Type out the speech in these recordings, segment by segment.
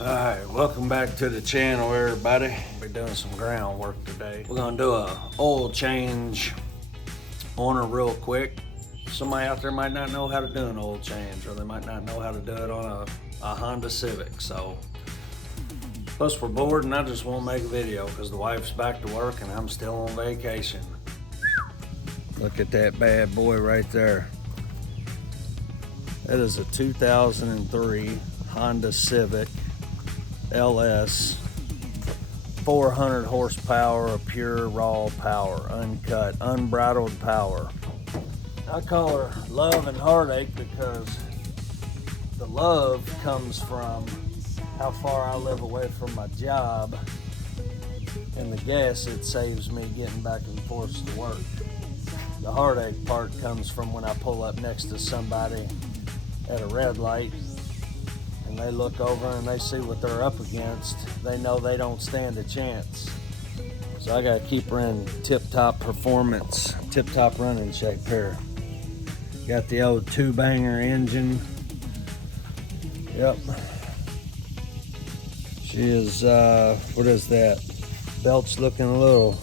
Alright, welcome back to the channel, everybody. We're doing some groundwork today. We're gonna do a oil change on her real quick. Somebody out there might not know how to do an oil change, or they might not know how to do it on a Honda Civic. So, plus we're bored and I just want to make a video because the wife's back to work and I'm still on vacation. Look at that bad boy right there. That is a 2003 Honda Civic LS, 400 horsepower of pure raw power, uncut, unbridled power. I call her love and heartache because the love comes from how far I live away from my job, and the gas it saves me getting back and forth to work. The heartache part comes from when I pull up next to somebody at a red light and they look over and they see what they're up against. They know they don't stand a chance. So I gotta keep her in tip-top performance, tip-top running shape here. Got the old two-banger engine. Yep. She is, what is that? Belt's looking a little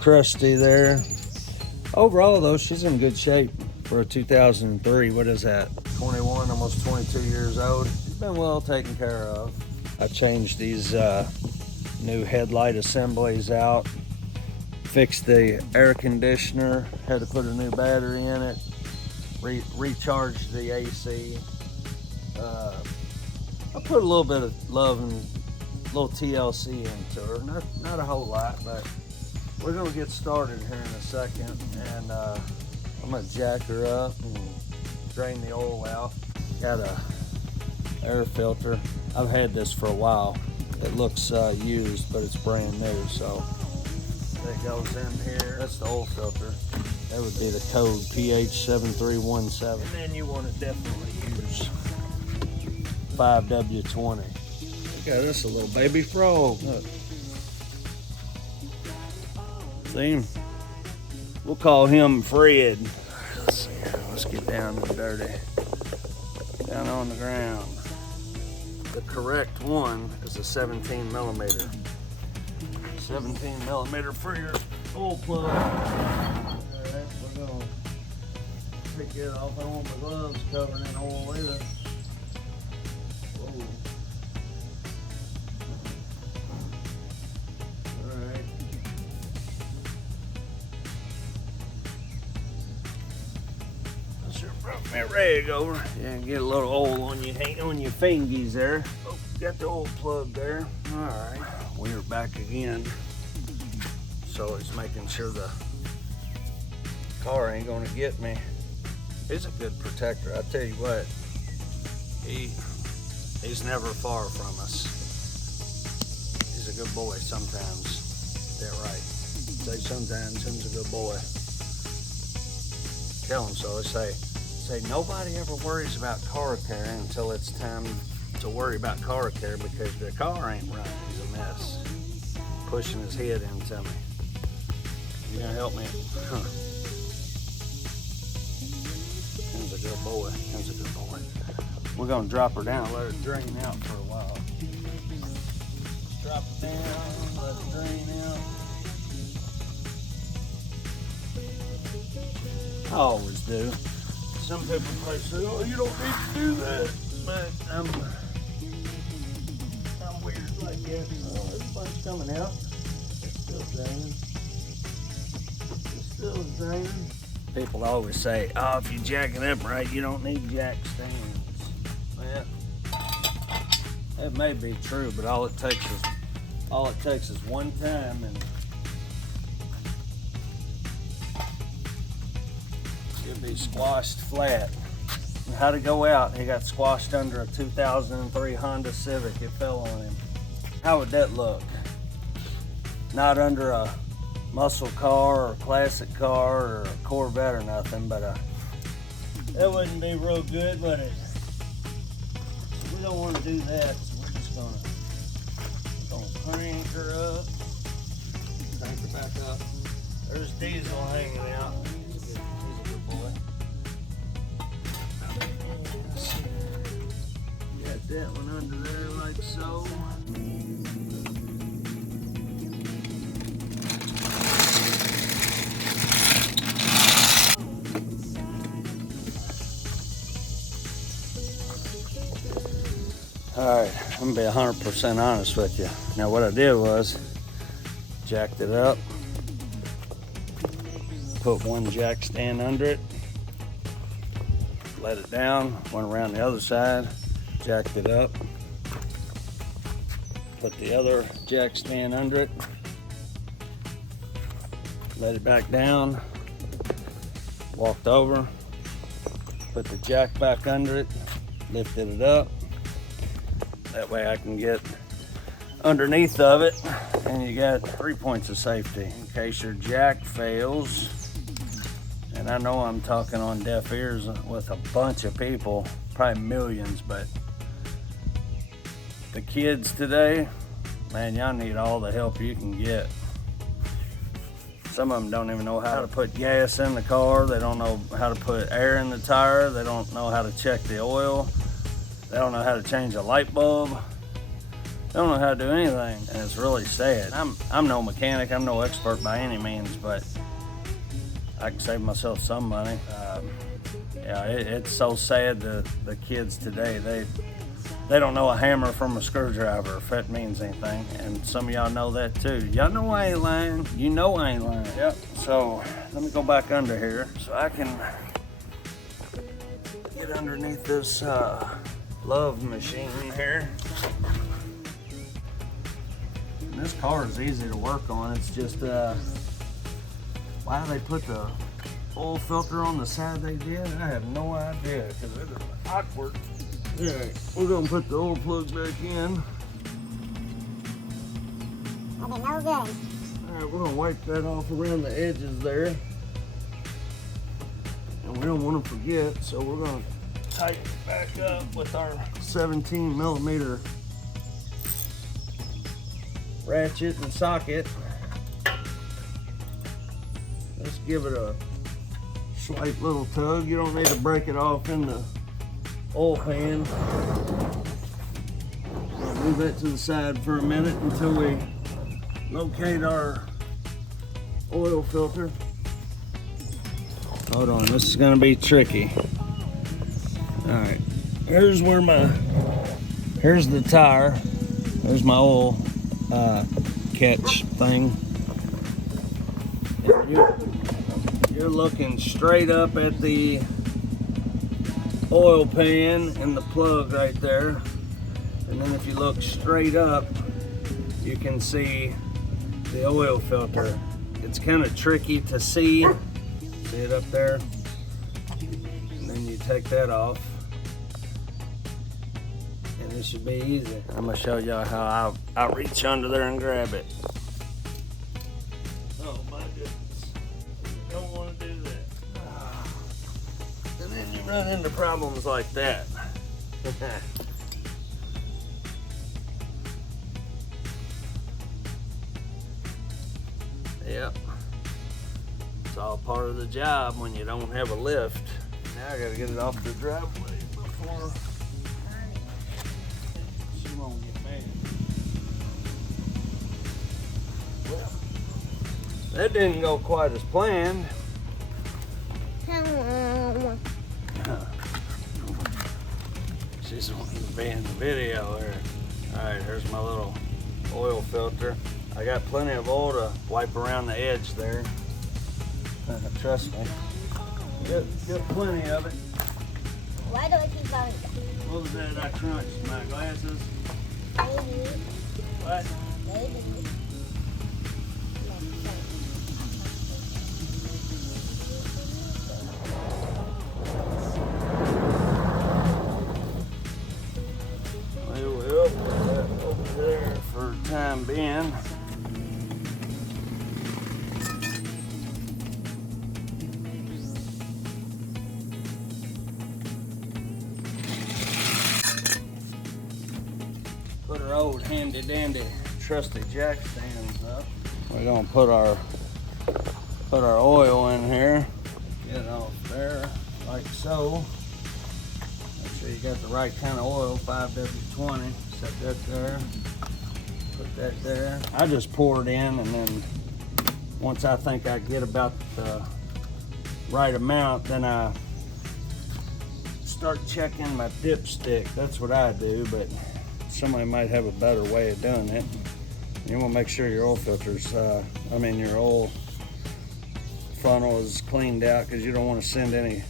crusty there. Overall though, she's in good shape for a 2003. What is that? 21, almost 22 years old. She's been well taken care of. I changed these new headlight assemblies out, fixed the air conditioner, had to put a new battery in it, recharged the AC. I put a little bit of love and a little TLC into her. Not a whole lot, but we're gonna get started here in a second, and I'm gonna jack her up and drain the oil out. Got a air filter. I've had this for a while. It looks used, but it's brand new, so that goes in here. That's the oil filter. That would be the code PH7317. And then you want to definitely use 5W20. Look at this, a little baby frog. Look. See him? We'll call him Fred. Let's see here. Let's get down to dirty. Down on the ground. The correct one is a 17 millimeter. 17 millimeter for your oil plug. Alright, we're gonna take it off. I don't want my gloves covered in oil either. Whoa. Alright. Rub that rag over. Yeah, get a little oil on your fingies there. Oh, got the oil plug there. Alright, we're back again. So it's making sure the car ain't gonna get me. He's a good protector. I tell you what, he's never far from us. He's a good boy sometimes. That right. Say sometimes he's a good boy. Tell him so. Say nobody ever worries about car care until it's time to worry about car care because the car ain't running. He's a mess. Pushing his head into me. You gonna help me? Huh. He's a good boy. He's a good boy. We're gonna drop her down, let her drain out for a while. Drop it down, let it drain out. I always do. Some people might say, oh, you don't need to do that, but I'm weird like that. Oh, this bunch coming out. It's still draining. It's still draining. People always say, oh, if you jack it up right, you don't need jack stands. Well, that may be true, but all it takes is one time, and it'll be squashed flat. And how to go out, he got squashed under a 2003 Honda Civic. It fell on him. How would that look? Not under a muscle car or a classic car or a Corvette or nothing, but that wouldn't be real good, would it? So we don't want to do that, so we're just gonna crank her up. Crank her back up. There's Diesel hanging out. He's a good boy. Got that one under there like so. Alright, I'm gonna be 100% honest with you. Now what I did was jacked it up, put one jack stand under it, let it down, went around the other side, jacked it up, put the other jack stand under it, let it back down, walked over, put the jack back under it, lifted it up. That way I can get underneath of it, and you got 3 points of safety in case your jack fails. And I know I'm talking on deaf ears with a bunch of people, probably millions, but the kids today, man, y'all need all the help you can get. Some of them don't even know how to put gas in the car. They don't know how to put air in the tire. They don't know how to check the oil. They don't know how to change a light bulb. They don't know how to do anything, and it's really sad. I'm no mechanic, I'm no expert by any means, but I can save myself some money. Yeah, it's so sad that the kids today, they don't know a hammer from a screwdriver, if that means anything, and some of y'all know that too. Y'all know I ain't lying. You know I ain't lying. Yep, so let me go back under here so I can get underneath this love machine here. And this car is easy to work on. It's just why they put the oil filter on the side they did, I have no idea, because it is awkward. Alright, we're gonna put the oil plug back in. Okay, no good. Alright, we're gonna wipe that off around the edges there. And we don't want to forget, so we're gonna tighten it back up with our 17mm ratchet and socket. Let's give it a slight little tug. You don't need to break it off in the oil pan. We'll move that to the side for a minute until we locate our oil filter. Hold on, this is gonna be tricky. Alright, here's the tire. There's my oil catch thing. You're looking straight up at the oil pan and the plug right there. And then if you look straight up, you can see the oil filter. It's kind of tricky to see. See it up there? And then you take that off. And it should be easy. I'm gonna show y'all how I reach under there and grab it. Oh my goodness. You don't want to do that. And then you run into problems like that. Yep. It's all part of the job when you don't have a lift. Now I gotta get it off the driveway before she won't get mad. Well, that didn't go quite as planned. She's wanting to be in the video here. Alright, here's my little oil filter. I got plenty of oil to wipe around the edge there. Trust me. Got plenty of it. Why do I keep going? What was that I crunched? My glasses? Maybe. What? Maybe. We will put that over there for the time being. Put our old handy dandy trusty jack stands up. We're gonna put our oil in here. Get it off there like so. Make sure you got the right kind of oil, 5W20. Set that there. Put that there. I just pour it in, and then once I think I get about the right amount, then I start checking my dipstick. That's what I do, but somebody might have a better way of doing it. You want to make sure your oil filters, your oil funnel is cleaned out, because you don't want to send any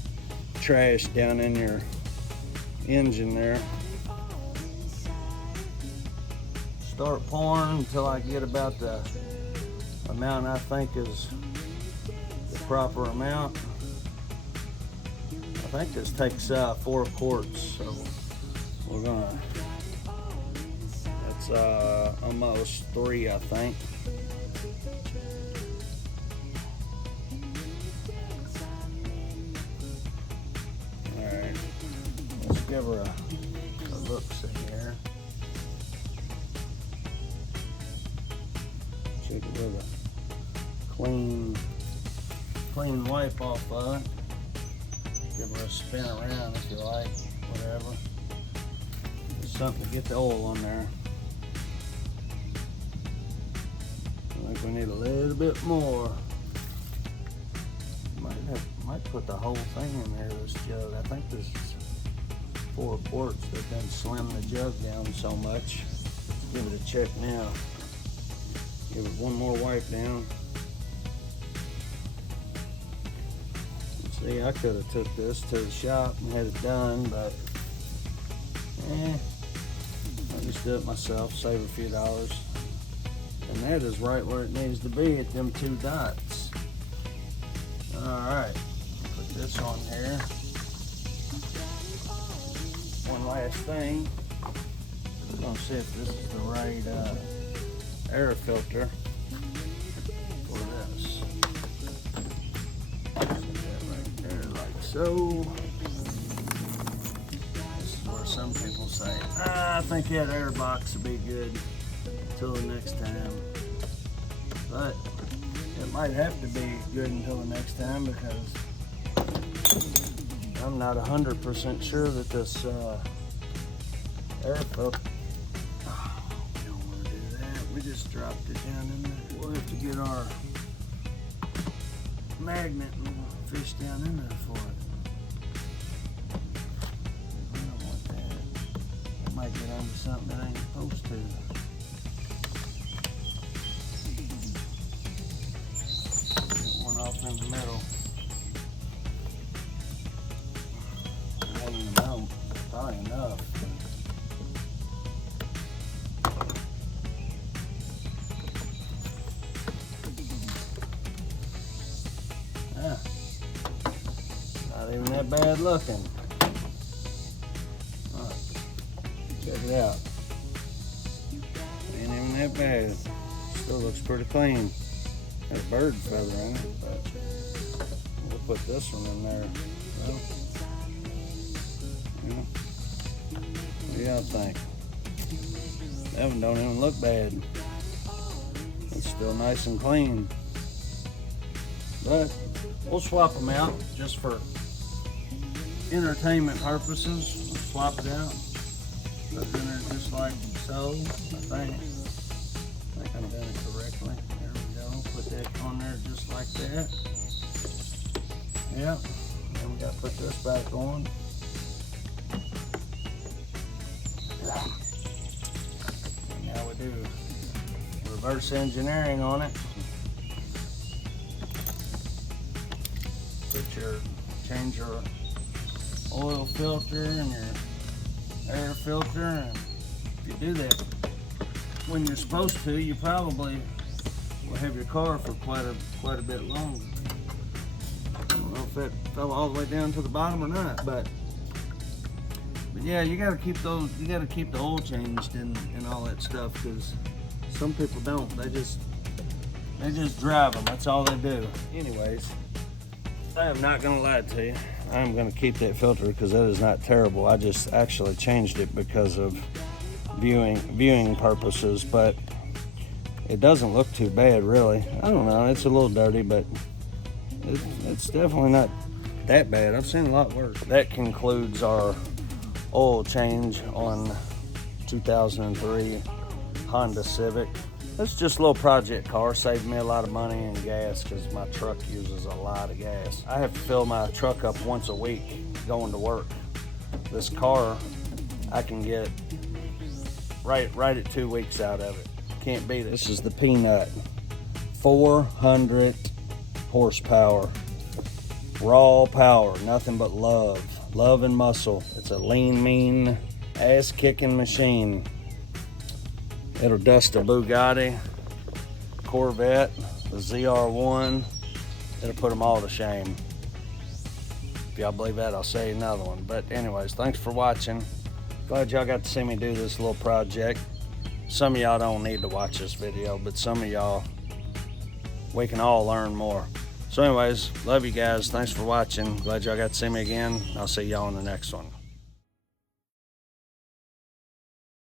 trash down in your engine there. Start pouring until I get about the amount I think is the proper amount. I think this takes 4 quarts, so we're gonna, that's almost 3, I think. Alright, let's give her a look see here. Check it with a clean wipe off of it. Give her a spin around if you like, whatever. Just something to get the oil on there. I think we need a little bit more. Might put the whole thing in there, this jug. I think this is 4 quarts. They've been slim the jug down so much. Let's give it a check now. Give it one more wipe down. See, I could have took this to the shop and had it done, but I'll just do it myself, save a few dollars. And that is right where it needs to be, at them 2 dots. Alright, put this on here. One last thing. I'm gonna see if this is the right air filter for this. Set that right there like so. This is where some people say, I think that air box would be good until the next time. But it might have to be good until the next time, because I'm not 100% sure that this air filter. We don't want to do that. We just dropped it down in there. We'll have to get our magnet and fish down in there for it. We don't want that. It might get onto something that ain't supposed to. Get one off in the middle. One in the middle, probably enough. Not even that bad looking. All right, check it out. Ain't even that bad. Still looks pretty clean. Got a bird feather in it, but we'll put this one in there. Well, what do y'all think? That one don't even look bad. It's still nice and clean. But we'll swap them out just for entertainment purposes. We'll swap it out. Put it in there just like so. I think I'm doing it correctly. There we go. Put that on there just like that. Yep. Then we got to put this back on. And now we do reverse engineering on it. Change your oil filter and your air filter, and if you do that when you're supposed to, you probably will have your car for quite a bit longer. I don't know if that fell all the way down to the bottom or not, but yeah, you got to keep those. You got to keep the oil changed and all that stuff, because some people don't. They just drive them. That's all they do. Anyways. I am not going to lie to you. I'm going to keep that filter because that is not terrible. I just actually changed it because of viewing purposes, but it doesn't look too bad, really. I don't know. It's a little dirty, but it's definitely not that bad. I've seen a lot worse. That concludes our oil change on 2003 Honda Civic. It's just a little project car, saved me a lot of money in gas because my truck uses a lot of gas. I have to fill my truck up once a week going to work. This car, I can get right at 2 weeks out of it. Can't beat it. This is the Peanut. 400 horsepower. Raw power, nothing but love. Love and muscle. It's a lean, mean, ass-kicking machine. It'll dust a Bugatti, Corvette, the ZR1. It'll put them all to shame. If y'all believe that, I'll say another one. But anyways, thanks for watching. Glad y'all got to see me do this little project. Some of y'all don't need to watch this video, but some of y'all, we can all learn more. So anyways, love you guys. Thanks for watching. Glad y'all got to see me again. I'll see y'all in the next one.